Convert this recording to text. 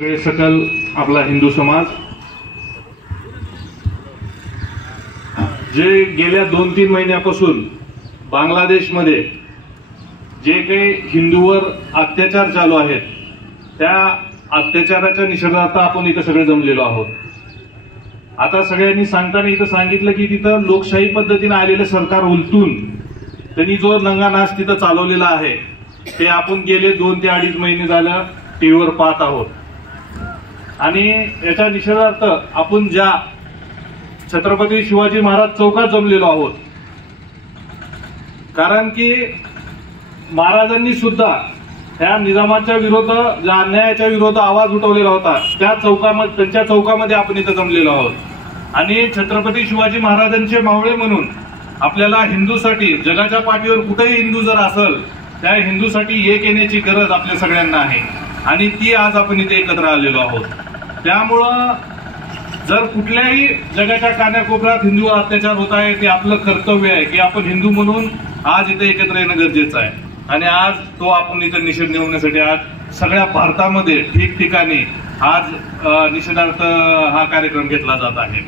सकल आपला हिंदू समाज जे गेल्या 2-3 महिन्यापासून बांगलादेशमध्ये जे काही हिंदूवर अत्याचार चालू आहेत त्या अत्याचाराच्या निषेधार्थ आपण इथं सगळे जमलेलो आहोत। आता सगळ्यांनी सांगताना इथं सांगितलं की तिथं लोकशाही पद्धतीने आलेलं सरकार उलटून त्यांनी जो नंगानाच तिथं चालवलेला आहे ते आपण गेले 2 ते 2.5 महिने झालं टीव्हीवर पाहत आहोत। आणि याच्या निषेधार्थ आपण ज्या छत्रपती शिवाजी महाराज चौकात जमलेलो आहोत, कारण की महाराजांनी सुद्धा त्या निजामाच्या विरोध ज्या अन्यायाच्या विरोधात आवाज उठवलेला होता त्या चौकामध्ये त्यांच्या चौकामध्ये आपण इथं जमलेलो आहोत। आणि छत्रपती शिवाजी महाराजांचे मावळे म्हणून आपल्याला हिंदूसाठी जगाच्या पाठीवर कुठेही हिंदू जर असेल त्या हिंदूसाठी एक येण्याची गरज आपल्या सगळ्यांना आहे आणि ती आज आपण इथे एकत्र आलेलो आहोत। त्यामुळं जर कुठल्याही जगाच्या कानाकोपऱ्यात हिंदूवर अत्याचार होत आहे ते आपलं कर्तव्य आहे की आपण हिंदू म्हणून आज इथे एकत्र येणं गरजेचं आहे। आणि आज तो आपण इथे निषेध नोंदवण्यासाठी आज सगळ्या भारतामध्ये ठिकठिकाणी आज निषेधार्थ हा कार्यक्रम घेतला जात आहे।